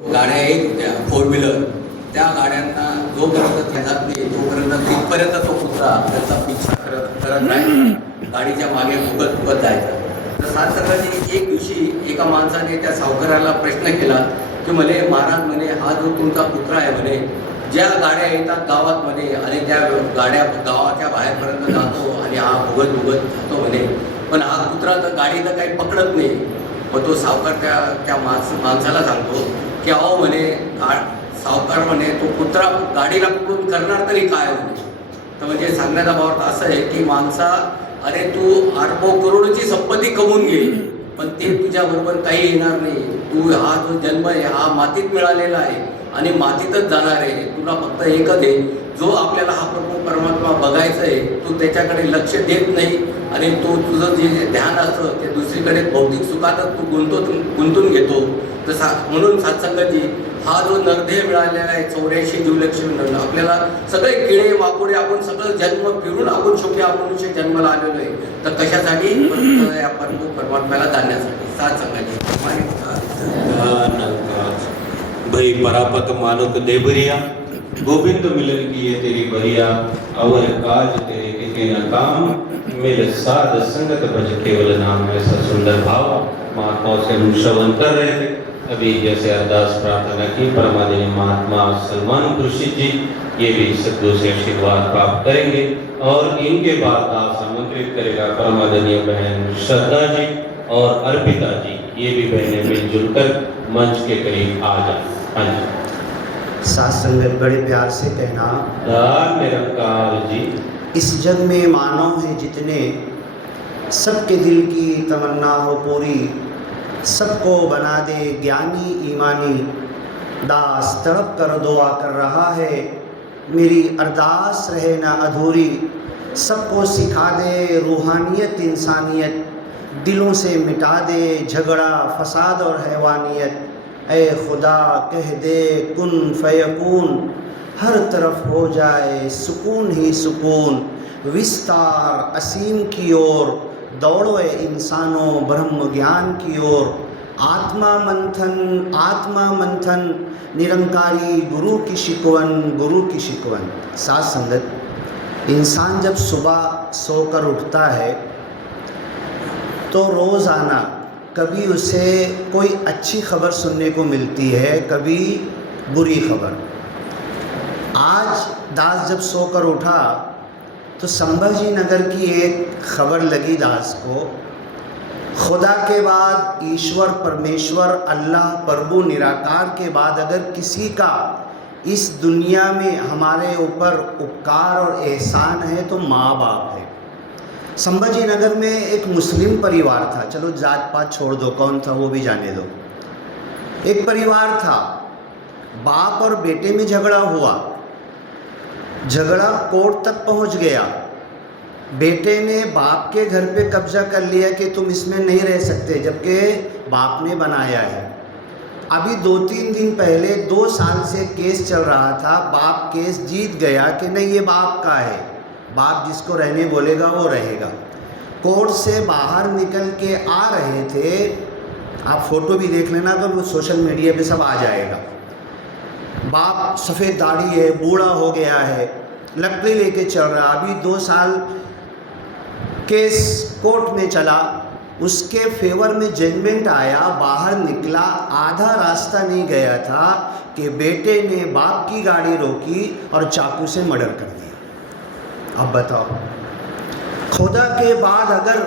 गाड्या येत होत्या 4 व्हीलर, त्या गाड्यांना जोपर्यंत ते जात नाही तोपर्यंत तिथपर्यंत तो कुत्रा त्याचा पिच्छा करत राहील, गाडीच्या मागे फुगत जायचा. तर सातसंगाची एक दिवशी एका माणसाने त्या सावकाराला प्रश्न केला की म्हणे महाराज म्हणे हा जो तुमचा कुत्रा आहे म्हणे, ज्या गाड्या येतात गावात म्हणे आणि त्या गाड्या गावाच्या बाहेरपर्यंत जातो आणि हा फुगत जातो म्हणे, पण हा कुत्रा तर गाडी तर काही पकडत नाही. मग तो सावकार त्या माणसाला सांगतो की अहो म्हणे सावकार म्हणे तो कुत्रा गाडीला पकडून करणार तरी काय म्हणे. तर म्हणजे सांगण्याचा भाव असं आहे की माणसा, अरे तू अरबो करोडची संपत्ती कमवून घे, पण ते तुझ्याबरोबर काही येणार नाही. तू हा जो जन्म आहे हा मातीत मिळालेला आहे आणि मातीतच जाणार आहे. तुला फक्त एकच आहे, जो आपल्याला हा प्रभू परमात्मा बघायचा आहे, तू त्याच्याकडे लक्ष देत नाही आणि तो तुझं जे ध्यान असतं ते दुसरीकडे भौतिक सुखातच तू गुंतून घेतो. तसा म्हणून सत्संगाची हा जो नरदेह मिळालेला आहे 84 जीवलक्ष्मी मिळालं आपल्याला, सगळे किडे वाकोडे आपण सगळं जन्म फिरून आपण शेवटी मनुष्य जन्माला आलेलो आहे. तर कशासाठी? या परमात्म्याला जाण्यासाठी. सत्संगाची भई परापत मानुक देवरिया, गोविंद मिलन की ये तेरी बरिया, अवर काज तेरे किसी न काम, मिल साध संगत भज केवल नाम. ऐसा सुंदर भाव महात्माओं से हम श्रवण कर रहे थे. अभी जैसे अरदास प्रार्थना की परमादरणीय महात्मा सलमान खुर्शीद जी, ये भी सद्गुरु से आशीर्वाद प्राप्त करेंगे और इनके बाद दास आमंत्रित करेगा परमादरणीय बहन श्रद्धा जी और अर्पिता जी. ये भी बहनें मिलजुल कर मंच के करीब आ जाए. हाँ जी. साथ संगत बड़े प्यार से कहना, निरंकार जी. इस जग में मानव हैं जितने, सबके दिल की तमन्ना हो पूरी, सबको बना दे ज्ञानी ईमानी. दास तड़प कर दुआ कर रहा है, मेरी अरदास रहे ना अधूरी. सबको सिखा दे रूहानियत इंसानियत, दिलों से मिटा दे झगड़ा फसाद और हैवानियत. ऐ खुदा कह दे कुन फयकून, हर तरफ हो जाए सुकून ही सुकून. विस्तार असीम की ओर दौड़ो ए इंसानों ब्रह्म ज्ञान की ओर. आत्मा मंथन निरंकारी गुरु की शिकवन. साथ संगत, इंसान जब सुबह सोकर उठता है तो रोज़ाना कभी उसे कोई अच्छी खबर सुनने को मिलती है, कभी बुरी खबर. आज दास जब सोकर उठा तो संभाजी नगर की एक खबर लगी दास को. खुदा के बाद ईश्वर परमेश्वर अल्लाह प्रभु निराकार के बाद अगर किसी का इस दुनिया में हमारे ऊपर उपकार और एहसान है तो माँ बाप है. संभाजी नगर में एक मुस्लिम परिवार था, चलो जात पात छोड़ दो, कौन था वो भी जाने दो. एक परिवार था, बाप और बेटे में झगड़ा हुआ, झगड़ा कोर्ट तक पहुंच गया. बेटे ने बाप के घर पे कब्जा कर लिया कि तुम इसमें नहीं रह सकते, जबकि बाप ने बनाया है. अभी 2-3 दिन पहले 2 साल से केस चल रहा था, बाप केस जीत गया कि नहीं ये बाप का है, बाप जिसको रहने बोलेगा वो रहेगा. कोर्ट से बाहर निकल के आ रहे थे, आप फोटो भी देख लेना तो वो सोशल मीडिया पे सब आ जाएगा. बाप सफ़ेद दाढ़ी है, बूढ़ा हो गया है, लकड़ी लेके चल रहा. अभी 2 साल केस कोर्ट में चला, उसके फेवर में जजमेंट आया, बाहर निकला, आधा रास्ता नहीं गया था कि बेटे ने बाप की गाड़ी रोकी और चाकू से मर्डर कर दिया. अब बताओ, खुदा के बाद अगर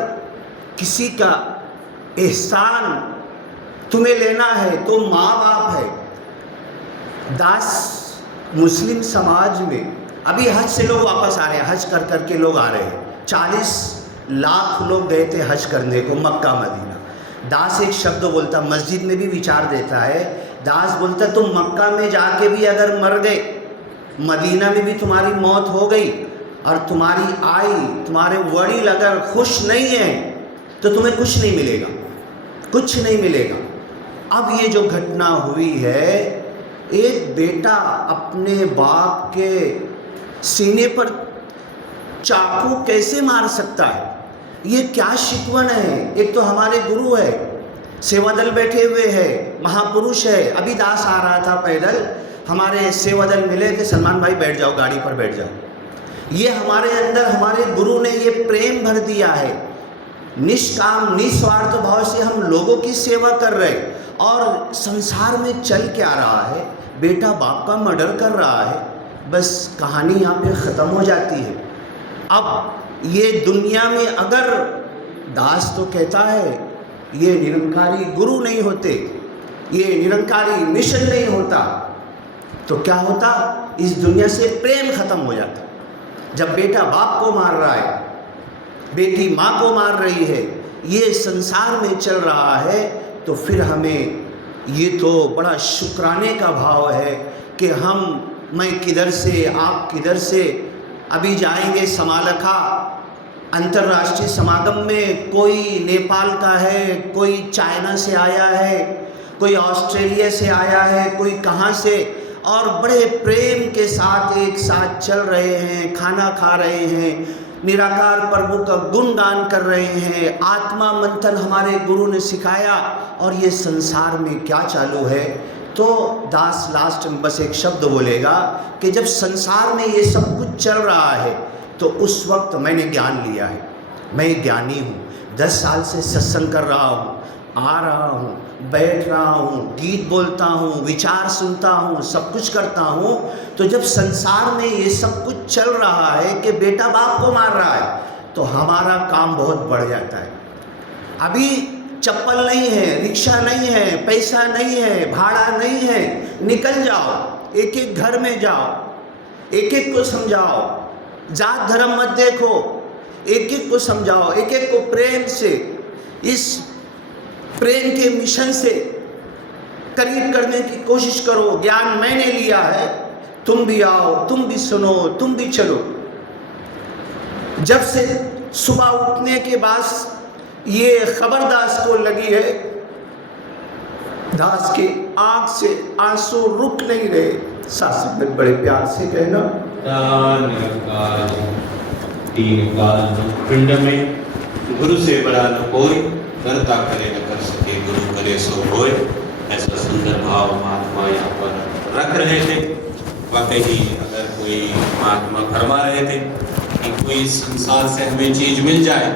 किसी का एहसान तुम्हें लेना है तो माँ बाप है. दास मुस्लिम समाज में अभी हज से लोग वापस आ रहे हैं, हज कर कर के लोग आ रहे हैं. 40 लाख लोग गए थे हज करने को मक्का मदीना. दास एक शब्द बोलता, मस्जिद में भी विचार देता है. दास बोलता तुम मक्का में जाके भी अगर मर गए, मदीना में भी तुम्हारी मौत हो गई और तुम्हारी आई, तुम्हारे वडील अगर खुश नहीं हैं तो तुम्हें कुछ नहीं मिलेगा, कुछ नहीं मिलेगा. अब ये जो घटना हुई है, एक बेटा अपने बाप के सीने पर चाकू कैसे मार सकता है? ये क्या शिकवन है? एक तो हमारे गुरु है, सेवा दल बैठे हुए हैं, महापुरुष है। अभी दास आ रहा था पैदल, हमारे सेवा दल मिले थे, सलमान भाई बैठ जाओ, गाड़ी पर बैठ जाओ। ये हमारे अंदर हमारे गुरु ने ये प्रेम भर दिया है, निष्काम निस्वार्थ भाव से हम लोगों की सेवा कर रहे। और संसार में चल क्या रहा है, बेटा बाप का मर्डर कर रहा है, बस कहानी यहाँ पे ख़त्म हो जाती है। अब ये दुनिया में अगर दास तो कहता है ये निरंकारी गुरु नहीं होते, ये निरंकारी मिशन नहीं होता, तो क्या होता, इस दुनिया से प्रेम खत्म हो जाता। जब बेटा बाप को मार रहा है, बेटी माँ को मार रही है, ये संसार में चल रहा है, तो फिर हमें ये तो बड़ा शुक्राने का भाव है कि मैं किधर से, आप किधर से। अभी जाएंगे समालखा अंतर्राष्ट्रीय समागम में, कोई नेपाल का है, कोई चाइना से आया है, कोई ऑस्ट्रेलिया से आया है, कोई कहाँ से, और बड़े प्रेम के साथ एक साथ चल रहे हैं, खाना खा रहे हैं, निराकार प्रभु का गुणगान कर रहे हैं, आत्मा मंथन हमारे गुरु ने सिखाया। और ये संसार में क्या चालू है, तो दास लास्ट में बस एक शब्द बोलेगा कि जब संसार में ये सब कुछ चल रहा है, तो उस वक्त मैंने ज्ञान लिया है, मैं ज्ञानी हूँ, 10 साल से सत्संग कर रहा हूँ, आ रहा हूँ, बैठ रहा हूँ, गीत बोलता हूँ, विचार सुनता हूँ, सब कुछ करता हूँ। तो जब संसार में ये सब कुछ चल रहा है कि बेटा बाप को मार रहा है, तो हमारा काम बहुत बढ़ जाता है। अभी चप्पल नहीं है, रिक्शा नहीं है, पैसा नहीं है, भाड़ा नहीं है, निकल जाओ, एक एक घर में जाओ, एक एक को समझाओ, जात धर्म मत देखो, एक एक को समझाओ, एक एक को प्रेम से, इस प्रेम के मिशन से करीब करने की कोशिश करो। ज्ञान मैंने लिया है, तुम भी आओ, तुम भी सुनो, तुम भी चलो। जब से सुबह उठने के बाद ये खबर दास को लगी है, दास के आंख से आंसू रुक नहीं रहे। शास्त्र में बड़े प्यार से कहना, तीन काल पिंड में गुरु से बड़ा न कोई, करता करे न कर सके, गुरु करे सो होए। ऐसा सुंदर भाव महात्मा यहाँ पर रख रहे थे। वाकई अगर कोई महात्मा फरमा रहे थे कि कोई संसार से हमें चीज मिल जाए